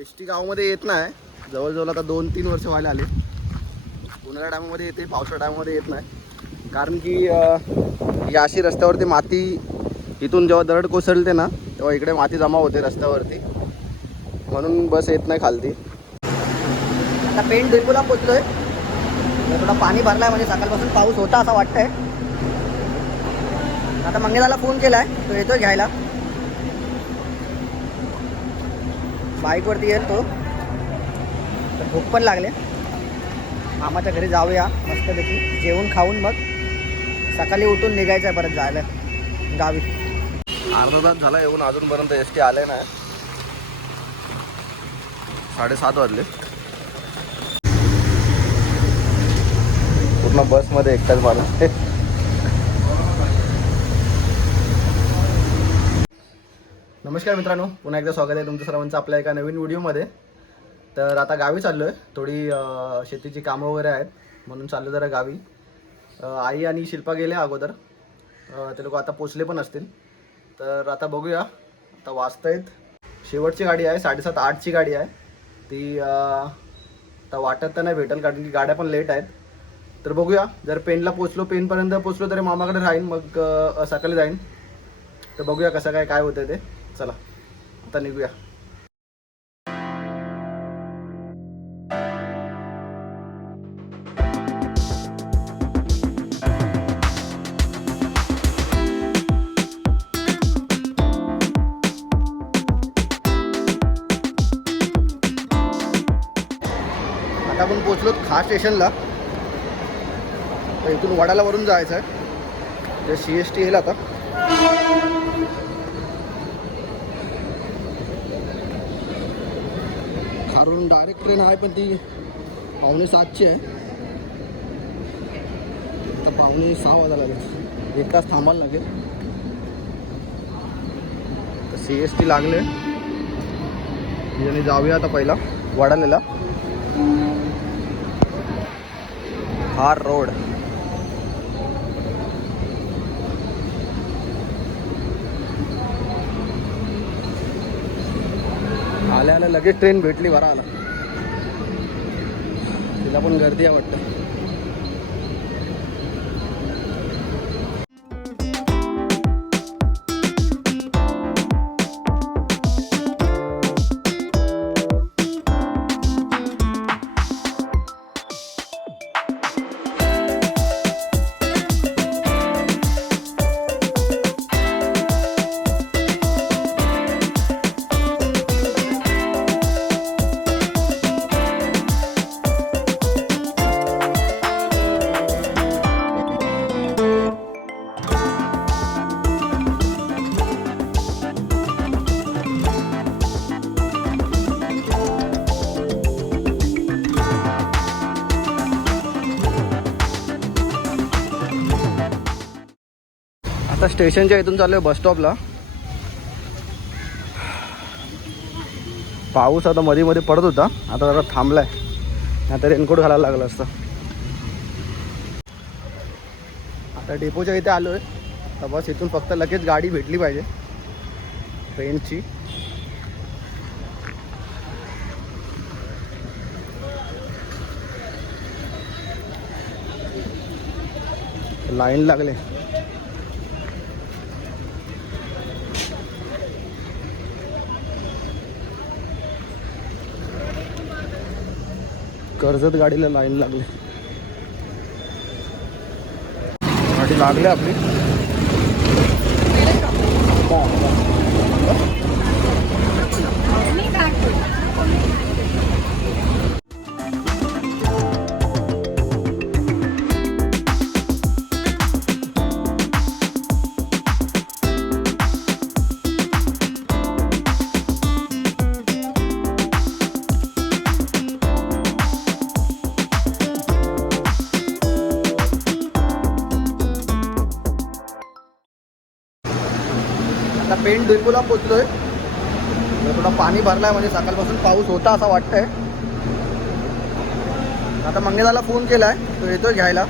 S T गावामध्ये येत नाही. जवळजवळ आता दोन तीन वर्ष व्हायला आले. उन्हाळ्या टायमामध्ये येते पावसाळ्या टायमामध्ये येत नाही. कारण की अं, अशी रस्त्यावरती माती इथून जेव्हा दरड कोसळते ना तेव्हा इकडे माती जमा होते रस्त्यावरती. म्हणून बस येत नाही खालती. आता पेंट पोचतो आहे थोडा पाणी भरलाय म्हणजे सकाळपासून पाऊस होता असं वाटतंय. आता मंगेदाला फोन केला आहे तो येतोय घ्यायला. बाईकवरती येईल तो. तर भूक पण लागले. मामाच्या घरी जाऊया मस्तपैकी. जेवण खाऊन मग सकाळी उठून निघायचं आहे परत जायला. गावी. अर्धा तास झाला येऊन अजूनपर्यंत एस टी आले नाही. साडेसात वाजले. पूर्ण बसमध्ये एकटाच माणूस नमस्कार मित्रांनो पुन्हा एकदा स्वागत आहे तुमचं सर्वांचं आपल्या एका नवीन व्हिडिओमध्ये. तर आता गावी चाललो आहे थोडी शेतीची कामं वगैरे आहेत म्हणून चाललो जरा गावी. आई आणि शिल्पा गेले अगोदर ते लोक आता पोचले पण असतील. तर आता बघूया आता वाजतायत. शेवटची गाडी आहे साडेसात आठची गाडी आहे. ती आता वाटत तर नाही भेटेल कारण की गाड्या पण लेट आहेत. तर बघूया जर पेनला पोचलो पेनपर्यंत पोचलो तरी मामाकडे राहीन मग सकाळी जाईन. तर बघूया कसं काय काय होतं ते. चला आता निघूया. आता आपण पोचलो खा स्टेशनला. तर इथून वडाला वरून जायचं आहे तर सी एस टी येईल आता. पण डायरेक्ट ट्रेन आहे पण ती पावणे सातची आहे. आता पावणे सहा वाजायला लागेल. एक तास थांबायला लागेल. सी एस टी लागले. याने जाऊया आता पहिला वडालेला हार रोड. आल्या आल्या लगेच ट्रेन भेटली बरा आला तिला पण गर्दी आहे वाटतं. स्टेशनच्या इथून चालू आहे बस स्टॉपला. पाऊस आता मध्ये मध्ये पडत होता. आता जरा थांबलाय. आता रेनकोट घालायला लागलं असतं. आता डेपोच्या इथे आलो आहे तर बस इथून फक्त लगेच गाडी भेटली पाहिजे. ट्रेनची. लाईन लागले. कर्जत गाडीला लाईन लागली. गाडी लागली आपली. आता पेंट पोचलो आहे थोडा पाणी भरलाय म्हणजे सकाळपासून पाऊस होता असं वाटतंय. आता मंगेदाला फोन केलाय तो येतोय घ्यायला.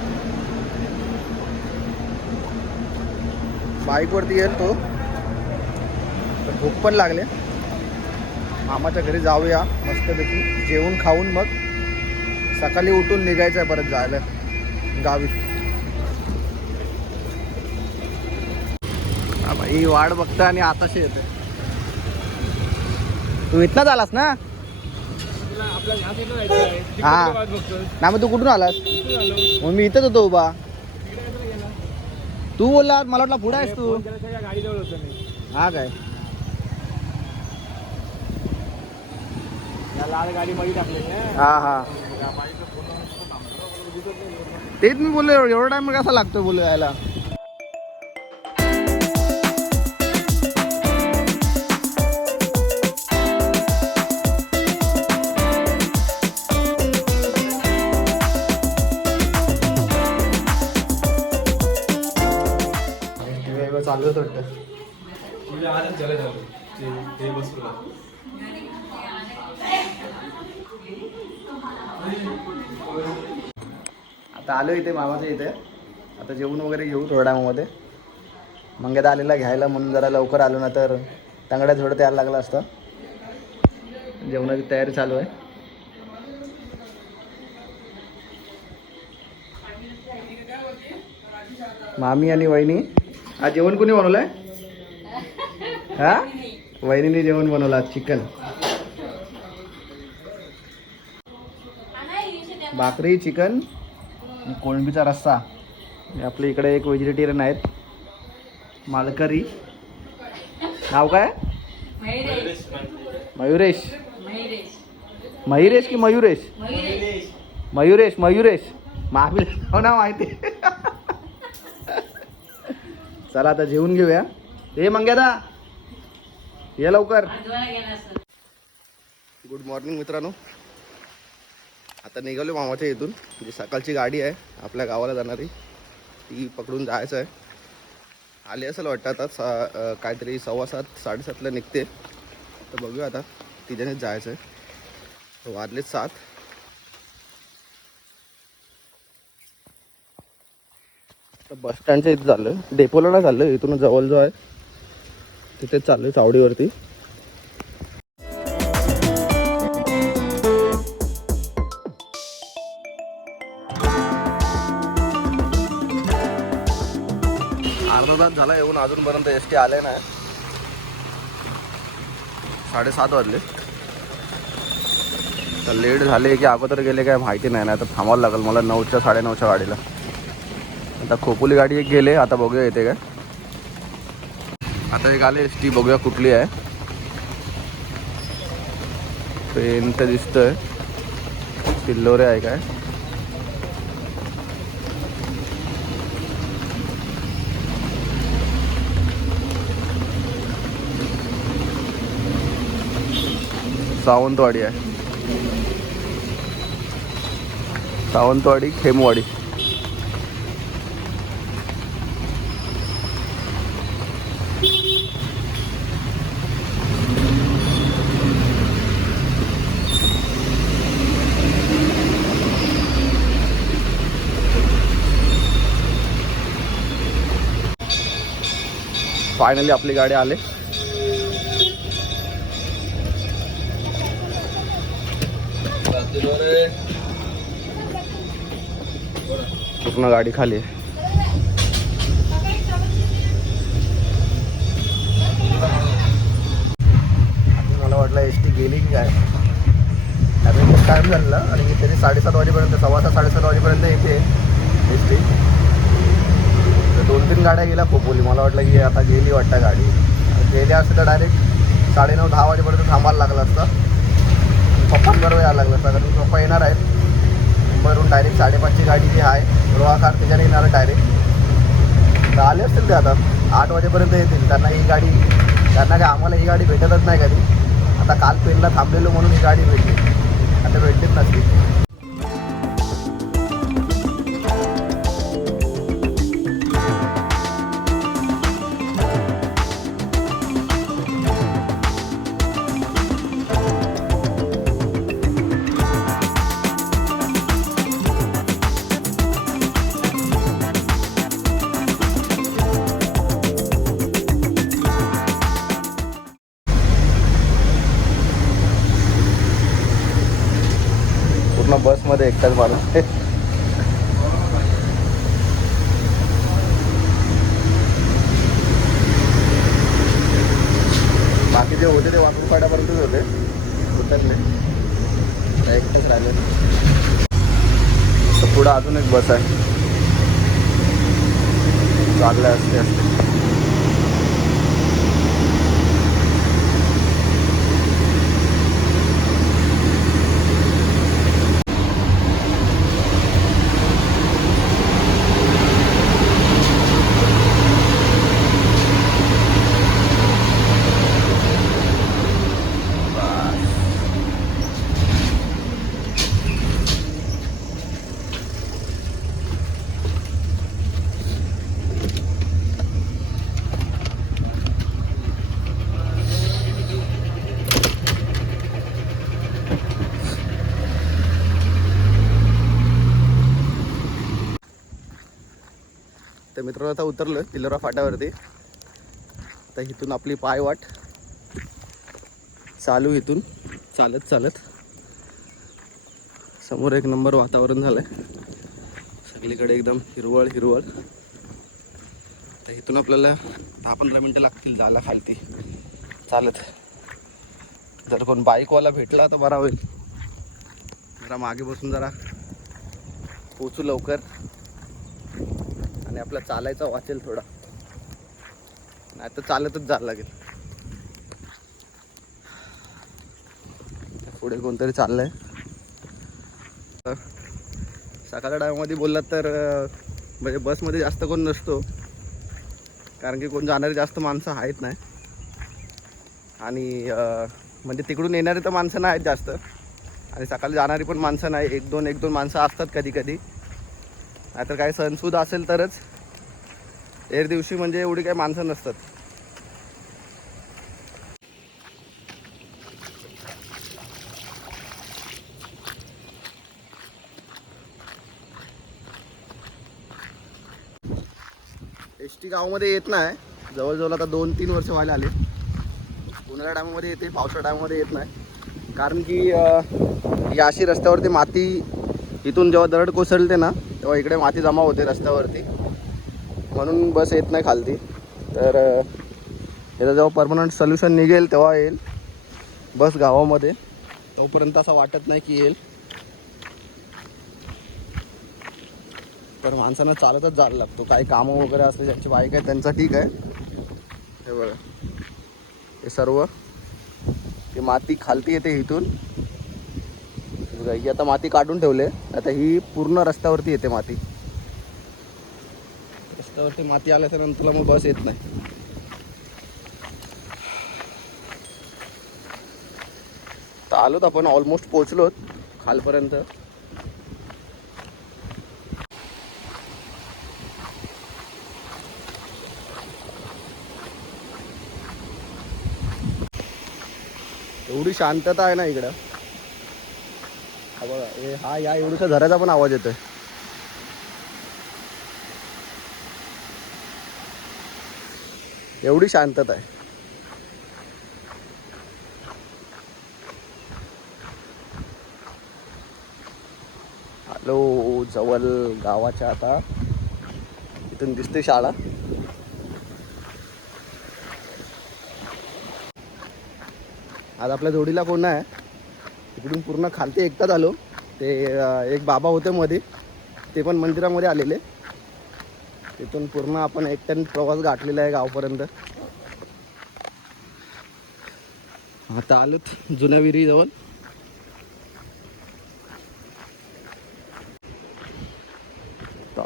बाईकवरती येईल तो. तर भूक पण लागले. मामाच्या घरी जाऊया मस्तपैकी जेवून खाऊन मग सकाळी उठून निघायचं आहे परत जायला गावी. हा वाट बघता आणि आताशी येते तू इथनाच आलास ना? हा. ना मग तू कुठून आलास? मग मी इथंच होतो उभा? तू बोलला मला वाटलं पुढे आहेस तू. हा काय? लाल गाडी मध्ये टाकली हा? हा तेच मी बोललो एवढं- एवढा टाइम कसा लागतो बोलू यायला? चालू होत वाटतं. आता आलो इथे मामाच्या इथे. आता जेवण वगैरे घेऊ थोड्या टायमामध्ये मंगेदा आलेला घ्यायला म्हणून जरा लवकर आलो ना तर तांगड्या थोडं तयार लागलं असतं. जेवणाची तयारी चालू आहे. मामी आणि वहिनी. आज जेवण कोणी बनवलं आहे हा? वहिनीने जेवण बनवलं आज चिकन. भाकरी चिकन कोळंबीचा रस्सा. आपल्या इकडे एक व्हेजिटेरियन आहेत. मालकरी. नाव काय? मयुरेश. मयुरेश की मयुरेश? मयुरेश मयुरेश. महावीर हो ना माहिती चला आता जेवून घेऊया. हे मंग्यादा. ये लवकर. गुड मॉर्निंग मित्रांनो. आता निघालो मामाच्या इथून. जी सकाळची गाडी आहे आपल्या गावाला जाणारी. ती पकडून जायचं आहे. आली असेल वाटतं आता सा काहीतरी सव्वा सात साडेसातला निघते. तर बघूया आता तिच्यानेच जायचं आहे वारले सात. बस स्टँडच्या इथं चाललं डेपोला ना चाललं इथून जवळ जो आहे तिथेच चाललं चावडीवरती. अर्धा तास झाला येऊन अजूनपर्यंत एस टी आले नाही. साडेसात वाजले. तर लेट झाले की अगोदर गेले काय माहिती नाही ना तर थांबावं लागेल. मला नऊच्या साडेनऊच्या गाडीला. आता खोपोली गाडी एक गेले आता बघूया येते काय. आता एक आले एस टी बघूया कुठली आहे. ट्रेन तर दिसतंय. सिल्लोरे आहे काय. सावंतवाडी आहे. सावंतवाडी खेमवाडी. फायनली आपली गाडी आले. पूर्ण गाडी खाली आहे. मला वाटलं एस टी गेली की काय. कारण खूप टाईम झालेला आणि तरी साडेसात वाजेपर्यंत सव्वा सात साडेसात वाजेपर्यंत येते एस टी. दोन तीन गाड्या गेल्या खोपोली मला वाटलं की आता गेली वाटतं गाडी. गेली असते तर डायरेक्ट साडेनऊ दहा वाजेपर्यंत थांबायला लागलं असतं. पप्पांबरोबर यायला लागलं असतं कारण पप्पा येणार आहेत. मुंबईवरून डायरेक्ट साडेपाचची गाडी जी आहे रोहा कार त्याच्याने येणार डायरेक्ट तर आले असतील ते आता. आठ वाजेपर्यंत येतील. त्यांना ही गाडी त्यांना काय आम्हाला ही गाडी भेटतच नाही कधी. आता काल पेनला थांबलेलो म्हणून ही गाडी भेटली. आता भेटलीच नसली एकटाच माणूस बाकी जे होते ते वाकून फाट्यापर्यंतच होते. उतरले. एकटाच राहिले. पुढं अजून एक बस आहे. चालल्या असते असते. तर आता उतरलं तिलोरा फाट्यावरती. तर इथून आपली पायवाट चालू इथून. चालत चालत. समोर एक नंबर वातावरण झालंय. सगळीकडे एकदम हिरवळ हिरवळ. तर इथून आपल्याला दहा पंधरा मिनटं लागतील जायला खालती. चालत. जर कोण बाईकवाला भेटला तर बरा होईल. जरा मागे बसून जरा पोचू लवकर. आपला चालायचा वाचेल थोडा. नाही तर चालतच जायला लागेल. पुढे कोणतरी चाललंय. सकाळच्या टायमामध्ये बोललात तर म्हणजे बसमध्ये जास्त कोण नसतो. कारण की कोण जाणारी जास्त माणसं आहेत नाही. आणि म्हणजे तिकडून येणारी तर माणसं नाही आहेत जास्त. आणि सकाळी जाणारी पण माणसं नाही. एक दोन एक दोन माणसं असतात कधी कधी. नाहीतर काही सणसुद असेल तरच एर दिवशी म्हणजे एवढी काही माणसं नसतात. एस टी गावामध्ये येत नाही. जवळजवळ आता दोन तीन वर्ष व्हायला आले. उन्हाळ्या टायमामध्ये येते पावसाळ्या टायमामध्ये येत नाही. कारण की या अशी रस्त्यावरती माती इथून जेव्हा दरड कोसळते ना तेव्हा इकडे माती जमा होते रस्त्यावरती. म्हणून बस येत नाही खालती. तर याचा याचं जेव्हा परमनंट सोल्युशन निघेल तेव्हा येईल. बस गावामध्ये. तोपर्यंत असं वाटत नाही की येईल. तर माणसांना चालतच जायला लागतो. काही कामं वगैरे असले ज्यांची बाईक आहे त्यांचं ठीक आहे. हे बघा. हे सर्व. ती माती खालती येते इथून. ही आता माती काढून ठेवले आता ही पूर्ण रस्त्यावरती येते माती. रस्त्यावरती माती आल्याच्यानंतर मग बस येत नाही. तर आलोत आपण ऑलमोस्ट पोचलोत खालपर्यंत. एवढी शांतता आहे ना इकडं. हा बघा हे हा या एवढीचा झऱ्याचा पण आवाज येतोय. एवढी शांतता आहे. हॅलो जवळ गावाच्या आता. इथून दिसते शाळा. आज आपल्या जोडीला कोण आहे तिकडून पूर्ण खालती एकटाच आलो. ते एक बाबा होते मध्ये ते पण मंदिरामध्ये आलेले. तिथून पूर्ण आपण एकट्याने प्रवास गाठलेला आहे गावपर्यंत. आता आलोत जुन्या विहिरीजवळ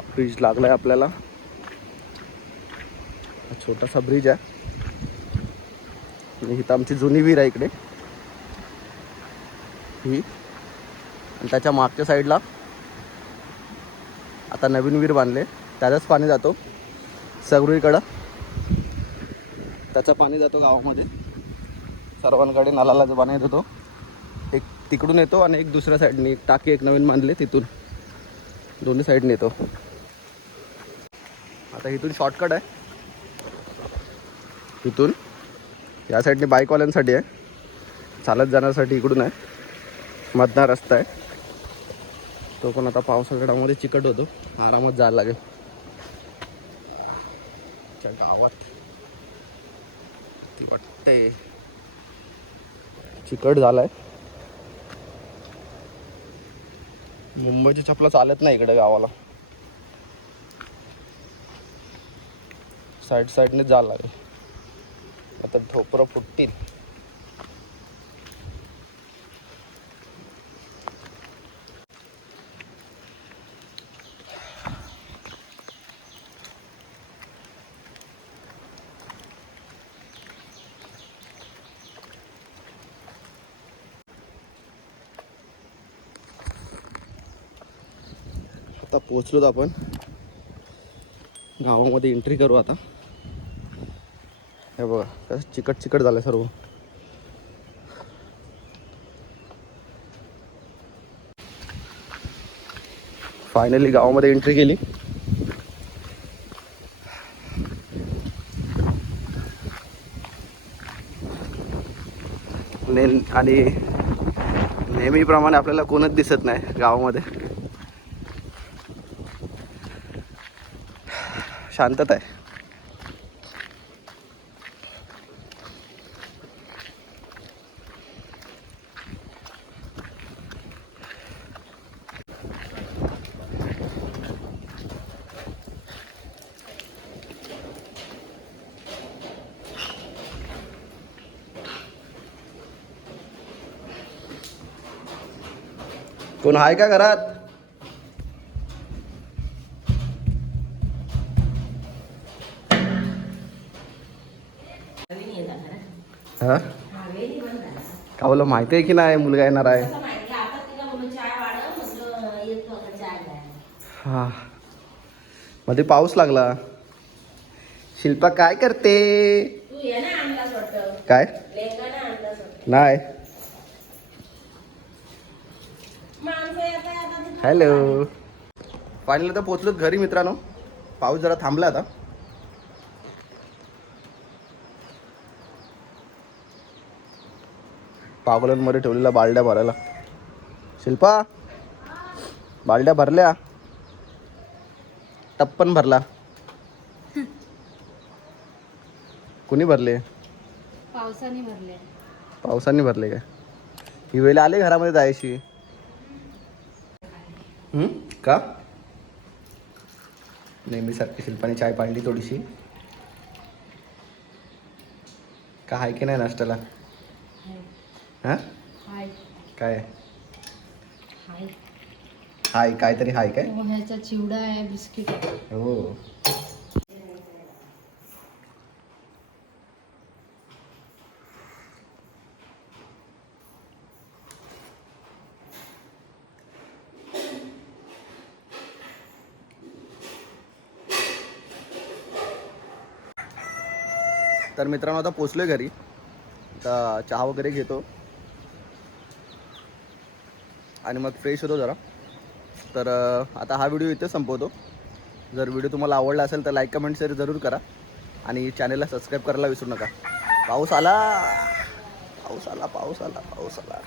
ब्रिज लागलाय आपल्याला. हा छोटासा ब्रिज आहे. आणि इथं आमची जुनी विहीर आहे इकडे. ही. आणि त्याच्या मागच्या साईडला आता नवीन विहीर बांधले. त्याचाच पाणी जातो. सगळीकडं. त्याचं पाणी जातो गावामध्ये. सर्वांकडे नालाला जो पाणी येतो तो एक तिकडून येतो आणि एक दुसऱ्या साईडने एक टाकी एक नवीन बांधले तिथून. दोन्ही साईडने येतो. आता इथून शॉर्टकट आहे. इथून. या साईडने बाईकवाल्यांसाठी आहे. चालत जाण्यासाठी इकडून आहे. मधना रस्ता आहे. तो पण आता पावसाळ्यामध्ये चिकट होतो. आरामात जायला लागेल. आमच्या गावात ती वाटते चिकट झालाय. मुंबईची चपला चालत नाही इकडे गावाला. साईड साईडने जायला लागेल. आता ढोपरं फुटतील आता पोचलोत आपण. गावामध्ये एंट्री करू आता. हे बघा कसं चिकट चिकट झालं सर्व. फायनली गावामध्ये एंट्री केली. ने आणि नेहमीप्रमाणे आपल्याला कोणच दिसत नाही गावामध्ये. शांतता आहे. कोण आहे का घरात? बोला माहिती आहे की नाही मुलगा येणार आहे. हा. मध्ये पाऊस लागला. शिल्पा काय करते? काय? नाही. हॅलो फायनल तर पोचलोत घरी मित्रांनो. पाऊस जरा थांबला आता. पागोल्यांमध्ये ठेवलेल्या बालड्या भरायला. शिल्पा बालड्या भरल्या. टप्पन भरला. कुणी भरले? पावसाने भरले. पावसाने भरले काय? ही वेळ आले घरामध्ये जायची. हम्म? का? नेहमीसारखी शिल्पाने चाय पाडली थोडीशी. का आहे की नाही नाश्त्याला? हां? हाय. काय? हाय. हाय काहीतरी हाय काय? पोह्याचा चिवडा आहे बिस्किट. हो. तर मित्रांनो आता पोचलोय घरी. आता चहा वगैरे घेतो. आणि मग फ्रेश होतो जरा. तर आता हा व्हिडिओ इथे संपवतो. जर व्हिडिओ तुम्हाला आवडला असेल तर लाईक कमेंट शेअर जरूर करा. आणि चॅनलला सबस्क्राईब करायला विसरू नका. पाऊस आला. पाऊस आला पाऊस आला पाऊस आला.